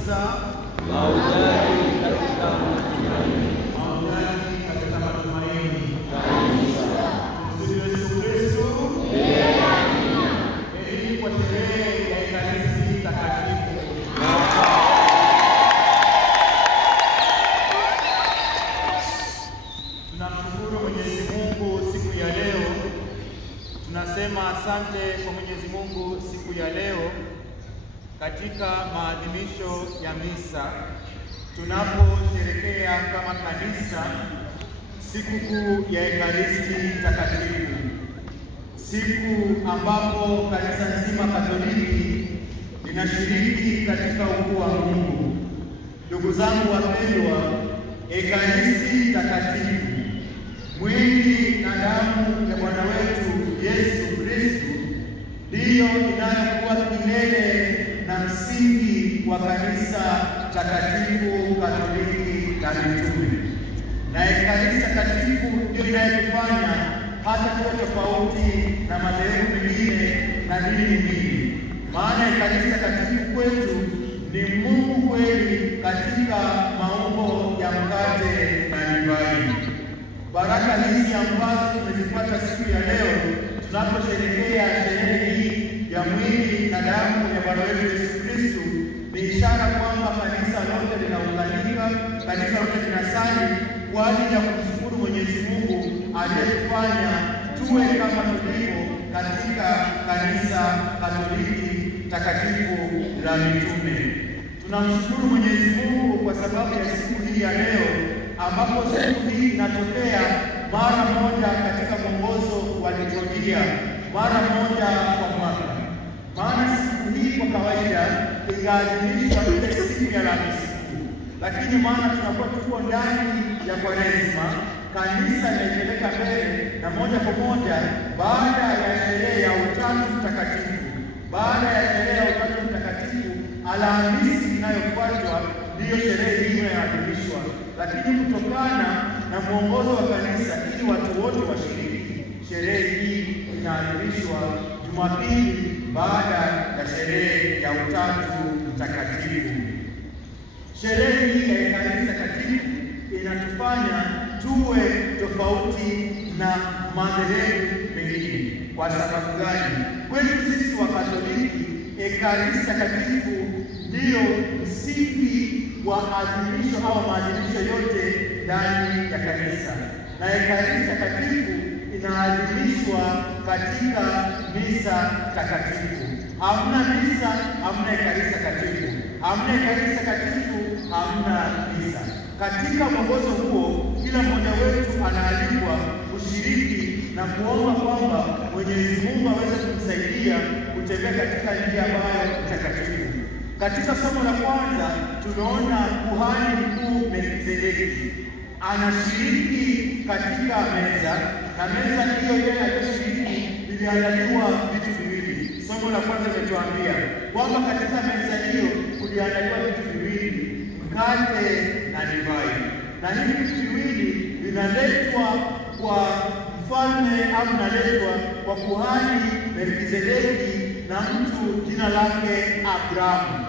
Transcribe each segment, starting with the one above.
kanisa, mahujaji katika matumaini, mahujaji katika matumaini. kanisa. Tumsifu Yesu Kristo. Heri kwa sherehe ya Ekaristi Takatifu. Tunamshukuru Mwenyezi Mungu siku ya leo. Tunasema asante kwa Mwenyezi Mungu siku ya leo katika maadhimisho ya misa, tunaposherehekea kama kanisa sikukuu ya Ekaristi Takatifu, siku ambapo kanisa nzima Katoliki linashiriki katika ukuu wa Mungu. Ndugu zangu wapendwa, Ekaristi Takatifu, mwili na damu ya Bwana wetu Yesu Kristo, ndiyo inayokuwa kilele na msingi wa kanisa takatifu Katoliki la mitume. Na Ekaristi Takatifu ndio inayotufanya hata tuwe tofauti na madhehebu mengine na dini nyingine. Maana Ekaristi Takatifu kwetu ni Mungu kweli katika maumbo ya mkate na divai. Baraka hizi ambazo tumezipata siku ya leo tunaposherehekea sherehe hii ya mwili na damu ya Bwana wetu Yesu Kristo ni ishara kwamba kanisa lote linaunganika, kanisa lote linasali kwa ajili ya kumshukuru Mwenyezi Mungu aliyetufanya tuwe kama tulivyo katika kanisa Katoliki takatifu la mitume. Tunamshukuru Mwenyezi Mungu kwa sababu ya siku hii ya leo, ambapo siku hii inatokea mara moja katika mwongozo wa liturujia, mara moja kwa mwaka. Maana siku hii kwa kawaida ingeadhimishwa ile siku ya Alhamisi Kuu, lakini maana tunakuwa tuko ndani ya Kwaresma, kanisa linaipeleka mbele na moja kwa moja baada ya sherehe ya Utatu Mtakatifu. Baada ya sherehe ya Utatu Mtakatifu, Alhamisi inayofuatwa ndiyo sherehe hii inayoadhimishwa, lakini kutokana na mwongozo wa kanisa ili watu wote washiriki, sherehe hii inaadhimishwa Jumapili baada ya sherehe ya Utatu Mtakatifu. Sherehe hii ya Ekaristi Takatifu inatufanya tuwe tofauti na madhehebu mengine. Kwa sababu gani? Kwetu sisi wa Katoliki, Ekaristi Takatifu ndiyo msingi wa adhimisho au maadhimisho yote ndani ya kanisa, na Ekaristi Takatifu inaadhimishwa katika misa takatifu. Hamna misa, hamna Ekaristi Takatifu. Hamna Ekaristi Takatifu, hamna misa. Katika mwongozo huo, kila mmoja wetu anaalikwa kushiriki na kuomba kwamba Mwenyezi Mungu aweze kumsaidia kutembea katika njia ambayo takatifu. Katika somo la kwanza tunaona kuhani mkuu Melkizedeki anashiriki katika meza, na meza hiyo yeye aliyoshiriki iliandaliwa vitu viwili. Somo la kwanza limetuambia kwamba katika meza hiyo kuliandaliwa vitu viwili, mkate na divai, na hivi vitu viwili vinaletwa kwa mfalme au vinaletwa kwa kuhani Melkizedeki na mtu jina lake Abrahamu.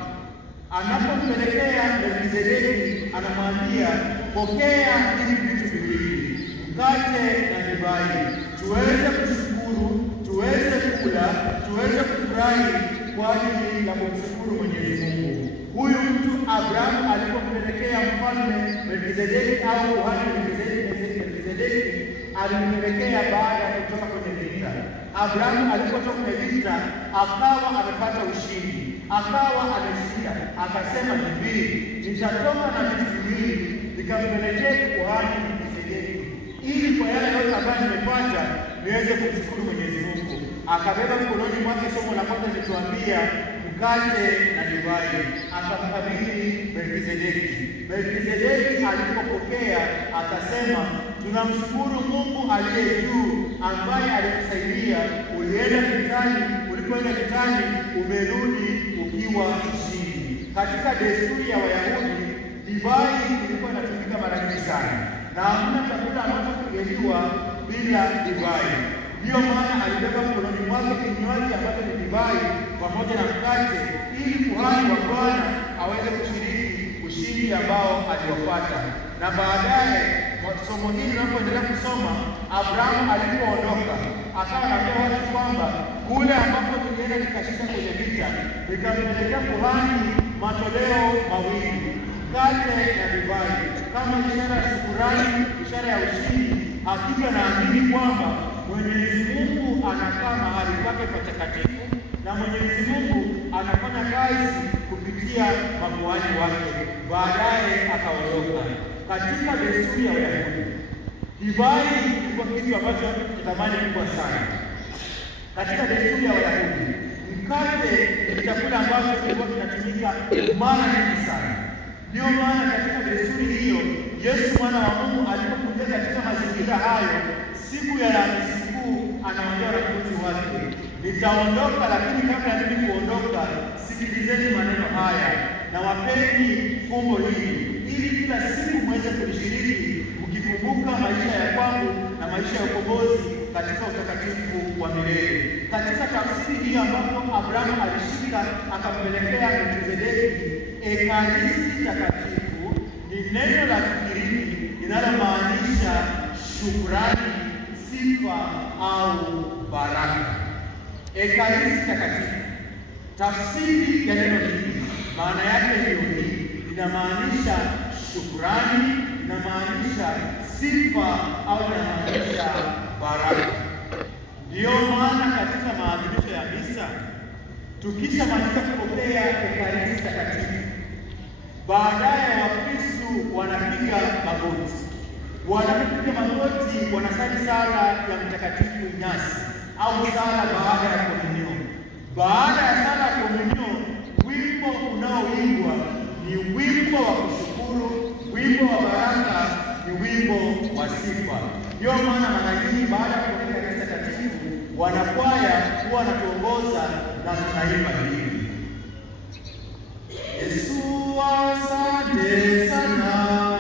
Anapompelekea Melkizedeki anamwambia, pokea hivi vitu viwili, mkate na divai, tuweze kushukuru, tuweze kula, tuweze kufurahi kwa ajili ya kumshukuru Mwenyezi Mungu. Huyu mtu Abrahamu alipompelekea mfalme Melkizedeki au kuhani Melkizedeki alimpelekea baada ya kutoka kwenye vita. Abrahamu alipotoka kwenye vita akawa amepata ushindi, akawa ameshinda, akasema hivi, nitatoka na vitu viwili nikampelekea kuhani Melkizedeki ili kwa yale yote ambayo nimepata niweze kumshukuru Mwenyezi Mungu. Akabeba mkononi mwake, somo la kwanza lituambia, mkate na divai, akamkabidhi Melkizedeki. Melkizedeki alipopokea akasema, tunamshukuru Mungu aliye juu ambaye alikusaidia, ulienda vitani, ulipoenda vitani umerudi ukiwa mshindi. Katika desturi ya Wayahudi, divai ilikuwa inatumika mara nyingi sana, na hamna chakula ambacho kingeliwa bila divai. Ndiyo maana alibeba mkononi mwake kinywaji ambacho ni divai pamoja na mkate, ili kuhani wa Bwana aweze kushiriki ushindi ambao aliwapata. Na baadaye somo hili tunapoendelea kusoma, Abrahamu alipoondoka akawa anaambia watu kwamba kule ambapo tulienda nikashinda kwenye vita, nikampelekea kuhani matoleo mawili, mkate na divai, kama ishara ya shukurani, ishara ya ushindi. Hakika naamini kwamba Mwenyezi Mungu anakaa mahali pake patakatifu na Mwenyezi Mungu anafanya kazi kupitia makuhani wake. Baadaye akaondoka. Katika desturi ya Wayahudi, divai ilikuwa kitu ambacho ni thamani kubwa sana. Katika desturi ya Wayahudi, mkate ni chakula ambacho kilikuwa kinatumika mara nyingi sana. Ndio maana katika desturi hiyo, Yesu mwana wa Mungu alipokuja katika mazingira hayo, siku ya Alhamisi Kuu, anawaambia wanafunzi wake, nitaondoka, lakini kabla ya mimi kuondoka, sikilizeni maneno haya na wapeni fumbo hili, ili kila siku mweze kulishiriki mkikumbuka maisha ya kwangu na maisha ya ukombozi katika utakatifu wa milele. Katika tafsiri hii ambapo Abrahamu alishika akampelekea Melkizedeki, Ekaristi Takatifu ni neno la Kigiriki linalomaanisha shukrani, sifa au baraka. Ekaristi Takatifu, tafsiri ya neno hili maana yake ndio hii, inamaanisha shukrani, inamaanisha sifa au inamaanisha baraka. Ndiyo maana katika maadhimisho ya misa, tukishamaliza kupokea Ekaristi Takatifu, baadaye Wakristo wanapiga magoti. Wanapopiga magoti wanasali sala ya Mtakatifu Inyasi au sala baada ya komunyo. Baada ya sala ya komunyo, wimbo unaoimbwa ni wimbo wa kushukuru, wimbo wa baraka, ni wimbo wa sifa. Ndio maana mara nyingi baada ya kupokea Ekaristi Takatifu, wanakwaya huwa wanatuongoza na tunaimba hivi: Yesu asante sana,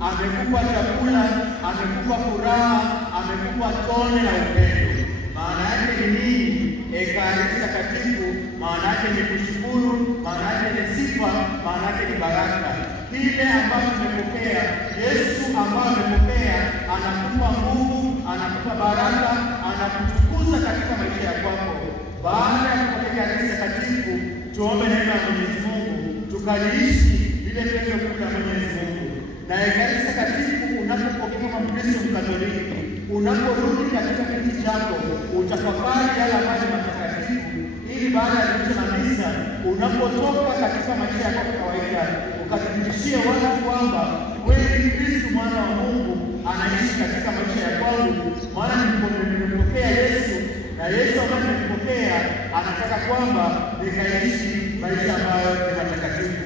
amekupa chakula, amekupa furaha, amekupa tone la upendo. Maana yake ni nini? Ekaristi Takatifu maana yake ni kushukuru, maana yake ni sifa, maana yake ni baraka. Kile ambacho tumepokea, Yesu ambaye amepokea, anakupa nguvu, anakupa baraka, anakutukuza katika maisha ya kwako. Baada ya kupokea Ekaristi Takatifu, tuombe neema ya Mwenyezi Mungu, tukaliishi ile pendo kuu la Mwenyezi Mungu. Na Ekaristi Takatifu unapopokea kama Mkristo Mkatoliki, unaporudi katika kiti chako, utafakari yale ambayo matakatifu, ili baada ya misa na misa, unapotoka katika maisha yako ya kawaida, ukathibitishie watu kwamba kweli Kristo mwana wa Mungu anaishi katika maisha ya kwangu, maana nimempokea Yesu, na Yesu ambaye nimempokea anataka kwamba nikaishi maisha ambayo ni matakatifu.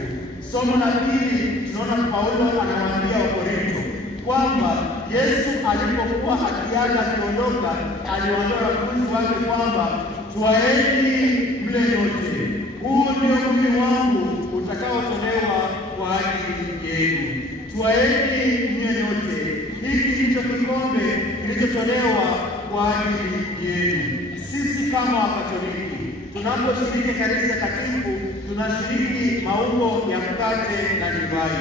Somo la pili, tunaona Paulo anawaambia Wakorintho kwamba Yesu alipokuwa akiaga akiondoka, aliwaambia wanafunzi wake kwamba twaeni mle nyote, huu ndio mwili wangu utakaotolewa kwa ajili yenu. Twaeni mle nyote, hiki ndicho kikombe kilichotolewa kwa ajili yenu. Sisi kama Wakatoliki tunaposhiriki Ekaristi Takatifu tunashiriki maumbo ya mkate na divai.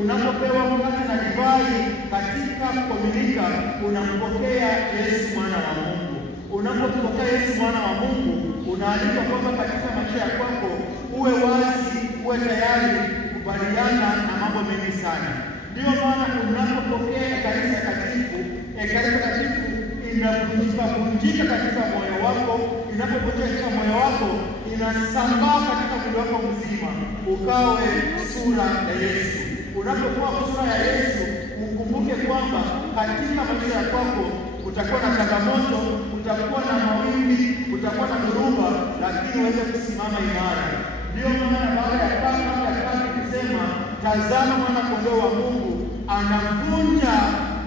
Unapopewa mkate na divai katika kukomunika, unampokea Yesu mwana wa Mungu. Unapopokea Yesu mwana wa Mungu, unaalikwa kwamba katika maisha ya kwako uwe wazi, uwe tayari kubaliana na mambo mengi sana. Ndio maana unapopokea Ekaristi Takatifu, Ekaristi Takatifu inavunjika katika moyo wako. Inapopotea katika moyo wako, inasambaa katika mwili wako mzima, ukawe sura ya Yesu. Unapokuwa sura ya Yesu, ukumbuke kwamba katika maisha ya kwako utakuwa na changamoto, utakuwa na mawimbi, utakuwa na dhoruba, lakini uweze kusimama imara. Ndio maana baada ya Papa kusema, tazama mwana kondoo wa Mungu anavunja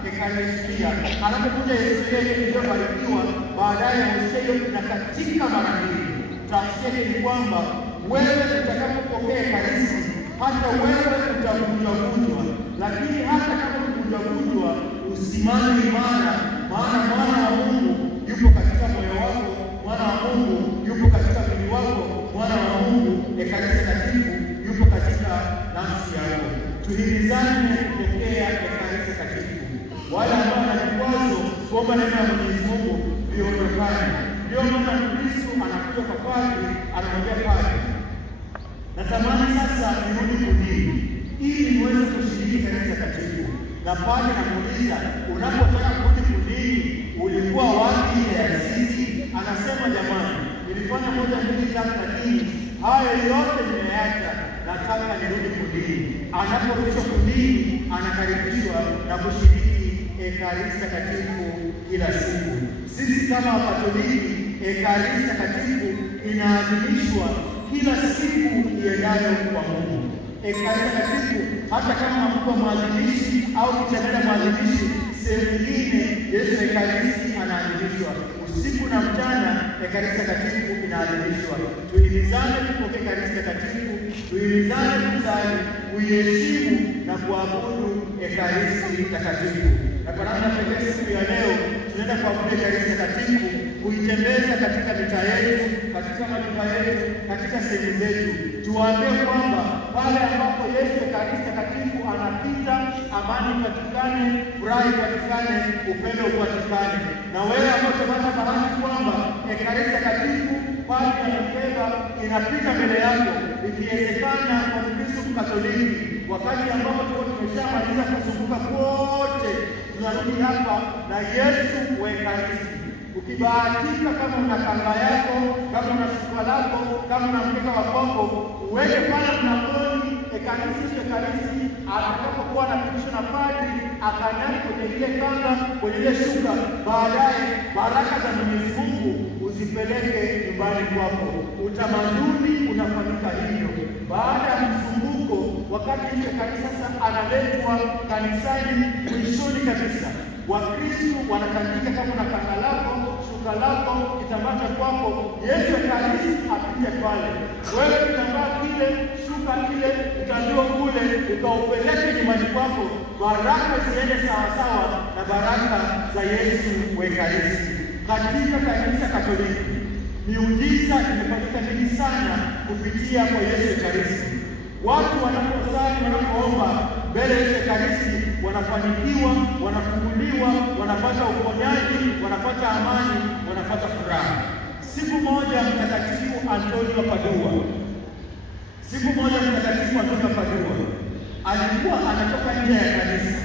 Ekaristia. Anapovunja Ekaristia iliyobarikiwa, baadaye Hosea hiyo inakatika mara mbili. Tafsiri ni kwamba wewe utakapopokea Ekaristi, hata wewe utavunjwa, lakini hata kama utavunjwa, usimame imara, maana mwana wa Mungu yupo katika moyo wako, mwana wa Mungu yupo katika mwili wako, mwana wa Mungu Ekaristi Takatifu yupo katika nafsi yako. Tuhimizane kupokea Ekaristi Takatifu. Wale ambao wana vikwazo, kuomba neno la Mwenyezi Mungu viondokane. Ndio maana Kristo anakuja kwa padri, anamwambia padri, natamani sasa nirudi kundini ili niweze kushiriki Ekaristi Takatifu. Na padri anamuuliza, unapotaka kurudi kundini ulikuwa wapi ile ya sisi? Anasema, jamani, nilifanya 1, 2, 3 lakini hayo yote nimeacha, nataka nirudi kundini. Anaporudishwa kundini, anakaribishwa na kushiriki Ekaristi Takatifu kila siku. Sisi kama Wakatoliki, Ekaristi Takatifu inaadhimishwa kila siku iendayo kwa Mungu. Ekaristi Takatifu, hata kama hakuwa mwadhimishi au kitendea mwadhimishi sehemu nyingine, Yesu Ekaristi anaadhimishwa usiku na mchana. Ekaristi Takatifu inaadhimishwa. Tuhimizane kupokea Ekaristi Takatifu, tuhimizane kusali, kuiheshimu na kuabudu Ekaristi Takatifu. Na kwa namna pekee siku ya leo tunaenda kuabudu Ekaristi Takatifu, kuitembeza katika mitaa yetu, katika majumba yetu, katika sehemu zetu. Tuwaambie kwamba pale ambapo Yesu Ekaristi Takatifu anapita, amani ipatikane, furaha ipatikane, upendo upatikane. Na wewe ambao utapata bahati kwamba Ekaristi Takatifu pale anapenda inapita mbele yako, ikiwezekana kwa Mkristo Mkatoliki, wakati ambapo tumeshamaliza kuzunguka kote, tunarudi hapa na Yesu wa Ekaristi. Ukibahatika, kama una kanga yako, kama una shuka lako, kama una mkeka wa kwako, uweke pale mlangoni Ekaristi. Atakapokuwa anapitishwa na padri, akanyaki kwenye ile kanga, kwenye ile shuka, baadaye baraka za Mwenyezi Mungu uzipeleke nyumbani kwako. Utamaduni unafanyika hivyo. Baada ya mzunguko, wakati Ekaristi sasa analetwa kanisani, mwishoni kabisa Wakristo wanatandika, kama na kanga lako, shuka lako, kitambaa cha kwako, Yesu Ekaristi apite pale. Wewe kitambaa kile, shuka kile, utandio kule, ukaupeleke nyumbani kwako, baraka ziende sawasawa na baraka za Yesu wa Ekaristi. Katika kanisa Katoliki, miujiza imefanyika mingi sana kupitia kwa Yesu Ekaristi. Watu wanaposali, wanapoomba mbele ya Yesu Ekaristi, wanafanikiwa, wanafunguliwa, wanapata uponyaji, wanapata amani, wanapata furaha. Siku moja Mtakatifu Antonio wa Padua alikuwa anatoka nje ya kanisa.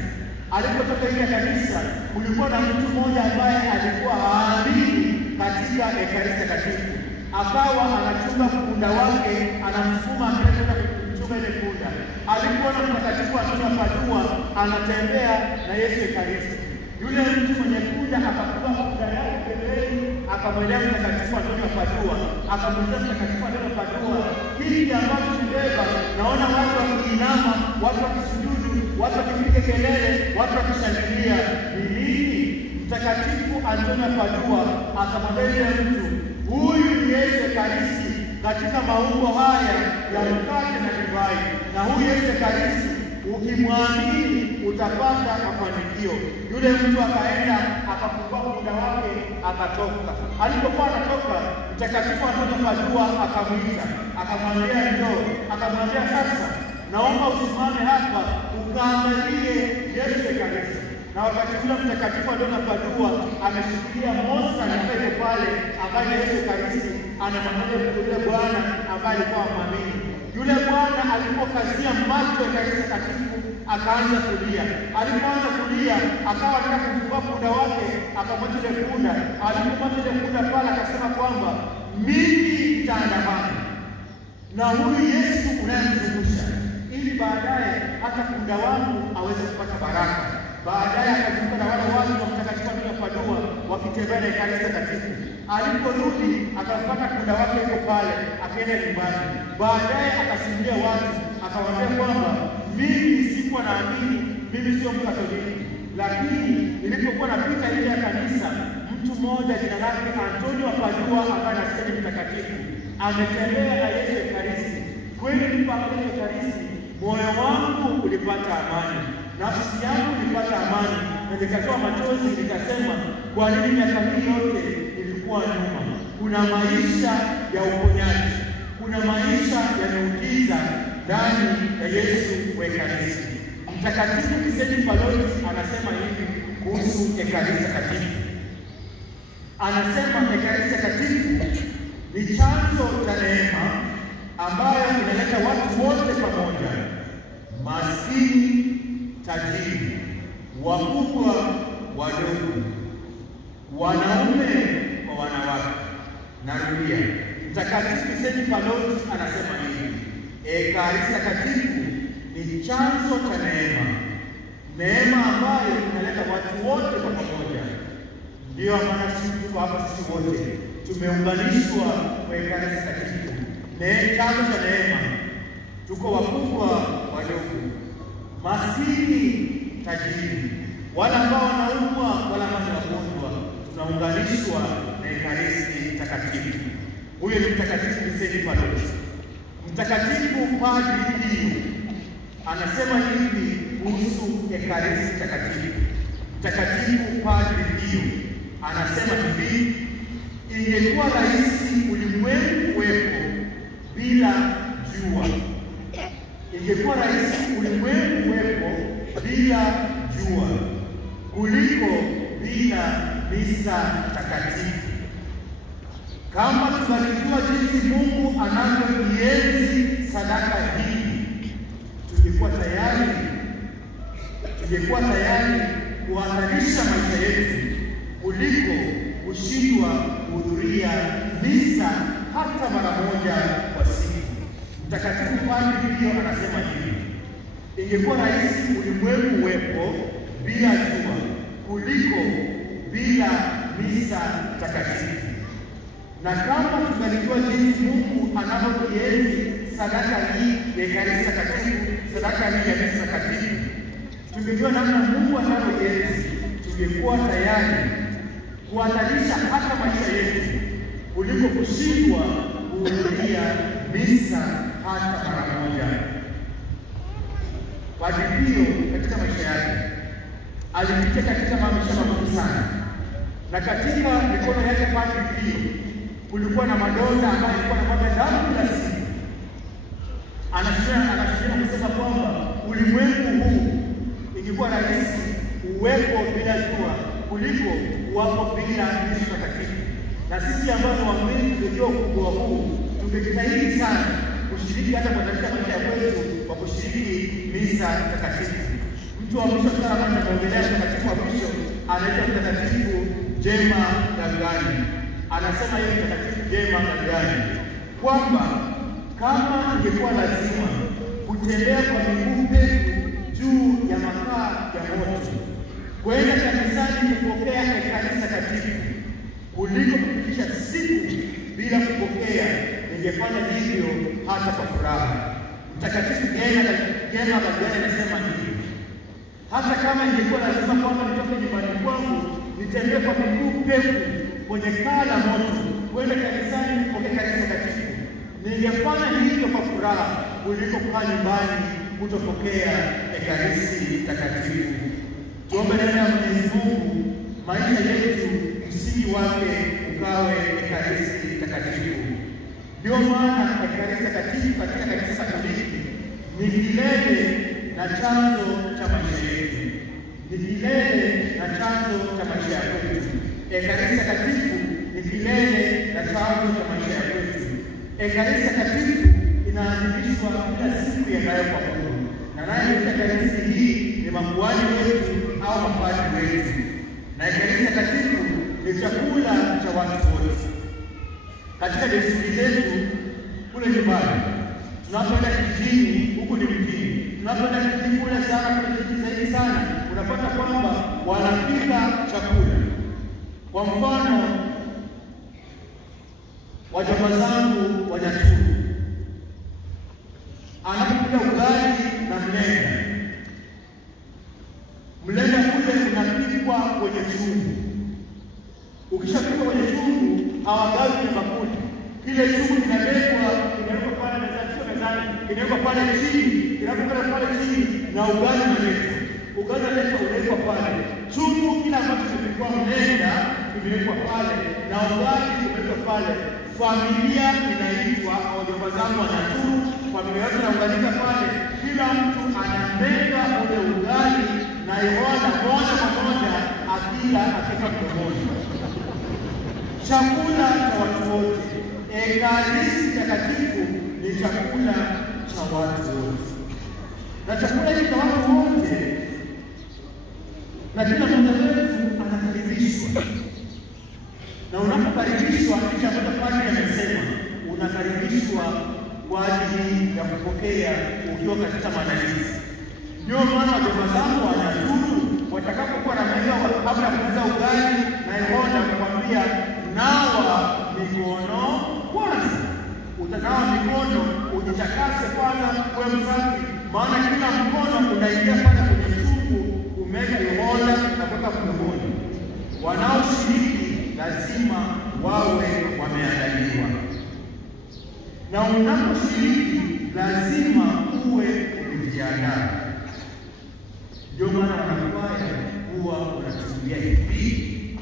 Alipotoka nje ya kanisa, kulikuwa na mtu mmoja ambaye alikuwa haamini katika Ekaristi Takatifu. Akawa anachunga punda wake, anamsukuma kwenda kuchunga ile punda. Alikuwa na Mtakatifu Antonio wa Padua anatembea na Yesu Ekaristi. Yule mtu mwenye punda akafunga punda yake pembeni, akamwendea Mtakatifu Antonio wa Padua, akamuuliza Mtakatifu Antonio wa Padua, hiki ambacho kibeba naona watu wakiinama, watu wakisujudu, watu wakipiga kelele, watu wakishangilia. Ni nini? Mtakatifu Antonio Padua akamwambia mtu, huyu ni Yesu Ekaristi katika maumbo haya ya mkate na divai, na huyu Yesu Ekaristi ukimwamini utapata mafanikio. Yule mtu akaenda akafungua muda wake akatoka. Alipokuwa anatoka, Mtakatifu Antonio Padua akamwita, akamwambia njoo. Akamwambia, sasa naomba usimame hapa ukaangalie Yesu Ekaristi. Na wakati ule Mtakatifu Antonio Padua ameshikilia mosa na pale pale ambaye Yesu Ekaristi anamwangalia yule bwana ambaye alikuwa amwamini. Yule bwana alipokazia macho ya Ekaristi Takatifu akaanza kulia. Alipoanza kulia akawa anataka kufungua punda wake, akamwacha ile punda. Alipomwacha ile punda pale akasema kwamba mimi nitaandamana na huyu Yesu unayemzungusha, ili baadaye hata punda wangu aweze kupata baraka. Baadaye akazunguka na wale watu wa Mtakatifu Antonio Padua wakitembea na Ekaristi Takatifu. Aliporudi akampata punda wake yuko pale, akaenda nyumbani. Baadaye akasimulia watu, akawaambia kwamba mimi sikuwa naamini, mimi sio Mkatoliki, lakini nilipokuwa napita nje ya kanisa, mtu mmoja jina lake Antonio Padua ambaye anasikia ni mtakatifu ametembea na Yesu Ekaristi. Kweli nilipoangalia Yesu Ekaristi, moyo wangu ulipata amani, nafsi yangu ilipata amani, na nikatoa machozi nikasema, kwa nini miaka hii yote nilikuwa nyuma? Kuna maisha ya uponyaji, kuna maisha ya miujiza ndani ya Yesu wa Ekaristi. Mtakatifu Vicente Pallotti anasema hivi kuhusu Ekaristi Takatifu. Anasema Ekaristi Takatifu ni chanzo cha neema ambayo inaleta watu wote pamoja, maskini, tajiri, wakubwa, wadogo, wanaume kwa wanawake. Narudia, Mtakatifu Vicente Pallotti anasema hivi, Ekaristi Takatifu ni chanzo cha neema ambayo inaleta watu wote kwa pamoja. Ndio maana sisi tuko hapa, sisi wote tumeunganishwa kwa Ekaristi Takatifu. Chanzo cha neema, tuko wakubwa, wadogo, maskini, tajiri, wala ambao wanaumwa, wala ambao wagonjwa, tunaunganishwa na Ekaristi Takatifu. Huyo ni Mtakatifu Vicente Pallotti. Mtakatifu Padre Pio anasema hivi kuhusu Ekaristi Takatifu. Mtakatifu Padre Pio anasema hivi, ingekuwa rahisi ulimwengu kuwepo bila jua. Ingekuwa rahisi ulimwengu kuwepo bila jua kuliko bila misa takatifu. Kama tungalijua jinsi Mungu anavyoienzi sadaka hii, tungekuwa tayari kuhatarisha maisha yetu kuliko kushindwa kuhudhuria misa hata mara moja kwa siku. Mtakatifu Padre Pio anasema hivi, ingekuwa rahisi ulimwengu uwepo bila jua kuliko bila misa takatifu. Na kama tungalijua jinsi Mungu anavyoienzi sadaka hii ya Ekaristi Takatifu, sadaka hii ya misa takatifu, tungejua namna Mungu anavyoienzi, tungekuwa tayari kuhatarisha hata maisha yetu kuliko kushindwa kuhudhuria misa hata mara moja. Padre Pio katika maisha yake alipita katika maisha magumu sana, na katika mikono yake Padre Pio kulikuwa na madonda ambayo ilikuwa na damu kila siku. Anashiria kusema kwamba ulimwengu huu ingekuwa rahisi uwepo bila jua kuliko uwapo bila misa takatifu. Na sisi ambao ni waamini tunajua ukubwa huu, tungejitahidi sana kushiriki hata katika maisha yetu kwa kushiriki misa takatifu. Mtu wa mwisho sana ambaye anaongelea mtakatifu wa mwisho anaitwa Mtakatifu Jema Dangani. Anasema yeye Mtakatifu Jema Dangani kwamba kama ingekuwa lazima kutembea kwa miguu petu juu ya makaa ya moto kwenda kanisani kupokea Ekaristi Takatifu kuliko kupitisha siku bila kupokea, ningefanya hivyo hata kwa furaha. Mtakatifu Kema Biblia inasema hivi: hata kama ingekuwa lazima kwamba nitoke nyumbani kwangu nitembee kwa miguu peku kwenye kaa la moto kwenda kanisani kupokea kanisa takatifu, ningefanya hivyo kwa furaha kuliko kukaa nyumbani kutopokea ekaristi takatifu. Tuombe neema ya Mwenyezi Mungu, maisha yetu msingi wake ukawe ekaristi takatifu. Ndio maana ekaristi takatifu katika kanisa Katoliki ni kilele na chanzo cha maisha yetu, ni kilele na chanzo cha maisha yetu. Ekaristi takatifu ni kilele na chanzo cha maisha yetu. Ekaristi takatifu inaadhimishwa kila siku ya kwa Mungu, na naye ekaristi hii ni makuhani wetu au mapadri wetu, na ekaristi takatifu ni chakula cha watu wote. Katika desturi zetu kule nyumbani, tunapoenda kijijini, huku ni mjini, tunapoenda kijijini kule sana, kule kijijini zaidi sana, unapata kwamba wanapika chakula. Kwa mfano, wajomba zangu Wanyaturu anapika ugali na mlenda. Mlenda kule unapikwa kwenye chungu. Ukishapika kwenye chungu, hawagawi kwenye bakuli. Kile chungu kinawekwa pale mezani, kinawekwa pale chini, pale chini, na ugali unaletwa. Ugali unaletwa pale. Chungu kila ambacho kimekuwa mlenda kimewekwa pale, na ugali umewekwa pale. Familia inaitwa wajomba zangu Wanyaturu, familia yote inaunganika pale. Kila mtu anamega ule ugali na iona moja kwa moja akila katika mdomoni. Chakula cha watu wote. Ekaristi takatifu ni chakula cha watu wote, na chakula hiki cha watu wote, na kila mmoja wetu anakaribishwa. Na unapokaribishwa, kitu ambacho padri amesema, unakaribishwa kwa ajili ya kupokea ukiwa katika maandalizi. Ndio maana wajomba zangu Wanyaturu watakapokuwa na mega kabla ya kuanza ugali na iona kukwambia nawa mikono kwanza. Utanawa mikono, ujitakase kwanza, uwe msafi, maana kila mkono unaingia pale kwenye chungu, umeka ihola na kuweka mdomoni. Wanaoshiriki lazima wawe wameandaliwa, na unaposhiriki lazima uwe umejiandaa. Ndio maana wanakwaya huwa wanatumbia hivi: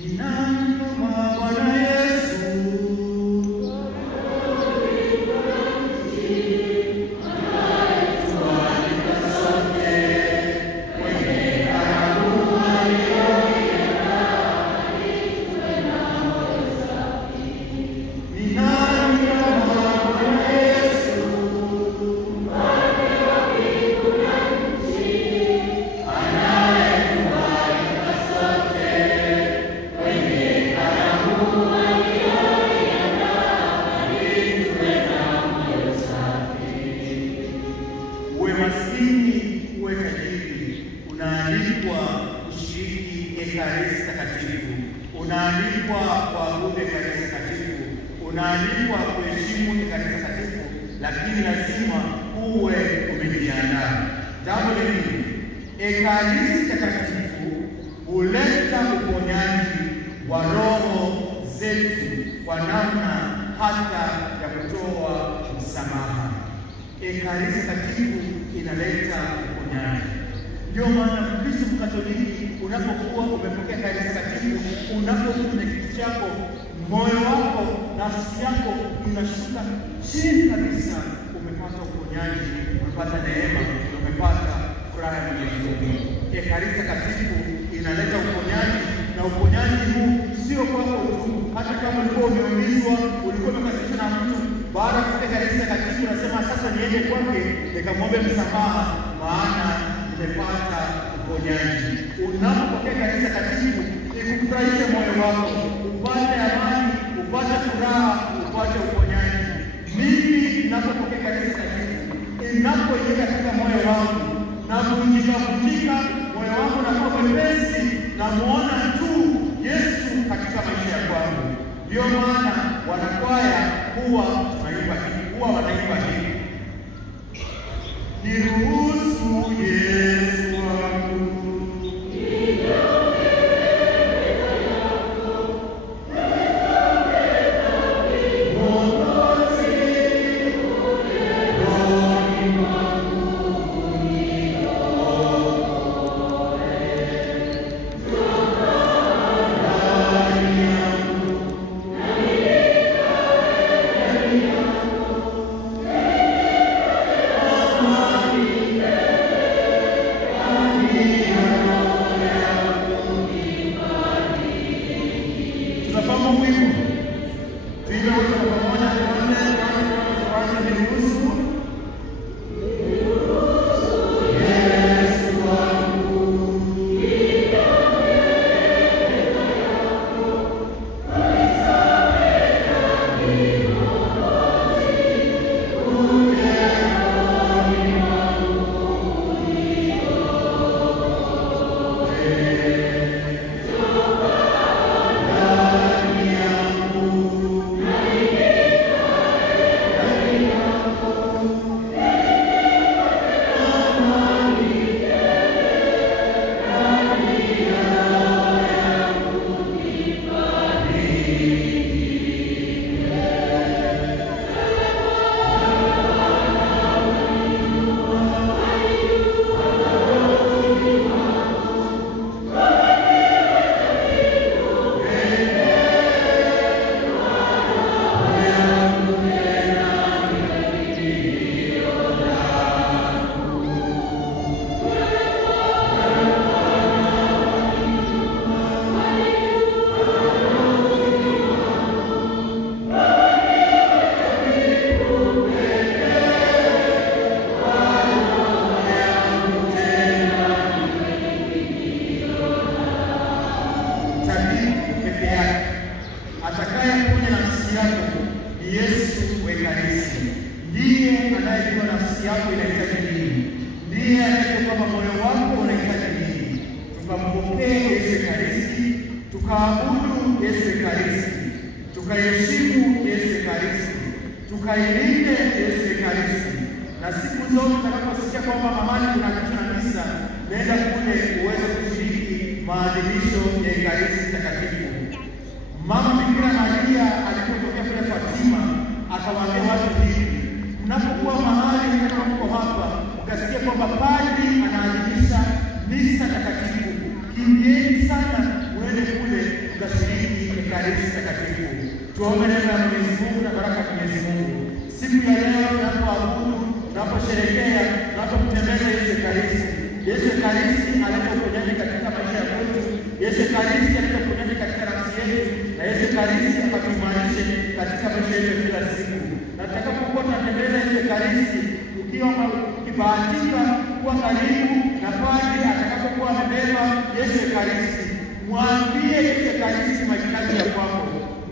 ni nani kama Bwana Yesu, anayetualika sote kwenye karamu aliyoiandaa ili tuwe na moyo safi. Ni nani kama Bwana Yesu, mfalme wa mbingu na nchi, anayetualika sote kwenye karamu aliyoiandaa ili tuwe na moyo safi. Uwe maskini, uwe tajiri, unaalikwa kushiriki ekaristi takatifu, unaalikwa kuabudu ekaristi takatifu, unaalikwa kuheshimu ekaristi takatifu, lakini lazima uwe umejiandaa. Jambo lingine, ekaristi takatifu huleta uponyaji wa roho zetu kwa namna hata ya kutoa msamaha. Ekaristi takatifu inaleta uponyaji. Ndio maana Mkristo Mkatoliki unapokuwa umepokea ekaristi takatifu, unapokuwa kwenye kiti chako, moyo wako, nafsi yako inashuka chini kabisa. Umepata uponyaji, umepata neema, umepata furaha ya Mwenyezi Mungu. Ekaristi takatifu inaleta uponyaji, na uponyaji huu sio kwako tu. Hata kama ulikuwa umeumizwa, ulikuwa umekasirishwa na mtu, baada ya kupokea ekaristi takatifu unasema sasa niende kwake nikamwombe msamaha, maana nimepata uponyaji. Unapopokea ekaristi takatifu ikufurahishe moyo wako, upate amani, upate furaha, upate uponyaji. Mimi ninapopokea ekaristi takatifu, inapoingia katika moyo wangu na kuvunjika, moyo wangu unakuwa mwepesi na muona tu Yesu katika maisha ya kwangu. Ndio maana wanakwaya huwa wanaimba hivi: niruhusu Yesu wangu. Tunafahamu wimbo. Tuimbe wote kwa pamoja, tuanze niruhusu Yesu wangu. Atakayeponya nafsi yako ni Yesu wa Ekaristi. Ndiye anayejua nafsi yako inahitaji nini. Ndiye anayejua kwamba moyo wako unahitaji nini. Tukampokee Yesu Ekaristi, tukaabudu Yesu Ekaristi, tukaheshimu Yesu Ekaristi, tukailinde Yesu Ekaristi. Na siku zote tutakaposikia kwamba mahali kuna kitu na misa, nenda kule uweze kushiriki maadhimisho ya Ekaristi Takatifu. Mama Bikira Maria alipotokea kule Fatima, akawaambia watu hivi, mnapokuwa mahali kama mko hapa, mkasikia kwamba padri anaadhimisha misa takatifu, kimbieni sana mwende kule mkashiriki Ekaristi Takatifu. Tuombe neema ya Mwenyezi Mungu na baraka ya Mwenyezi Mungu. Siku ya leo tunapoabudu, tunaposherehekea, tunapomtembeza Yesu Ekaristi. Yesu Ekaristi analeta uponyaji katika maisha ya kwetu. Yesu Ekaristi analeta uponyaji katika nafsi yetu. Na Yesu Ekaristi akatuimarishe katika maisha yetu kila siku. Na tutakapokuwa tunatembeza Yesu Ekaristi, ukibahatika kuwa karibu na padri atakapokuwa amebeba Yesu Ekaristi, mwambie Yesu Ekaristi mahitaji ya kwako.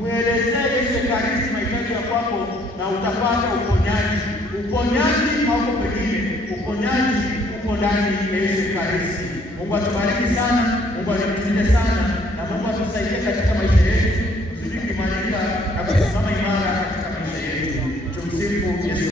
Mwelezee Yesu Ekaristi mahitaji ya kwako na utapata uponyaji. Uponyaji hauko pengine, uponyaji uko ndani ya Yesu Ekaristi. Mungu atubariki sana, Mungu atutende sana, na Mungu atusaidie katika maisha yetu, tuzidi kuimarika na kusimama imara katika maisha yetu. Tumsifu Yesu.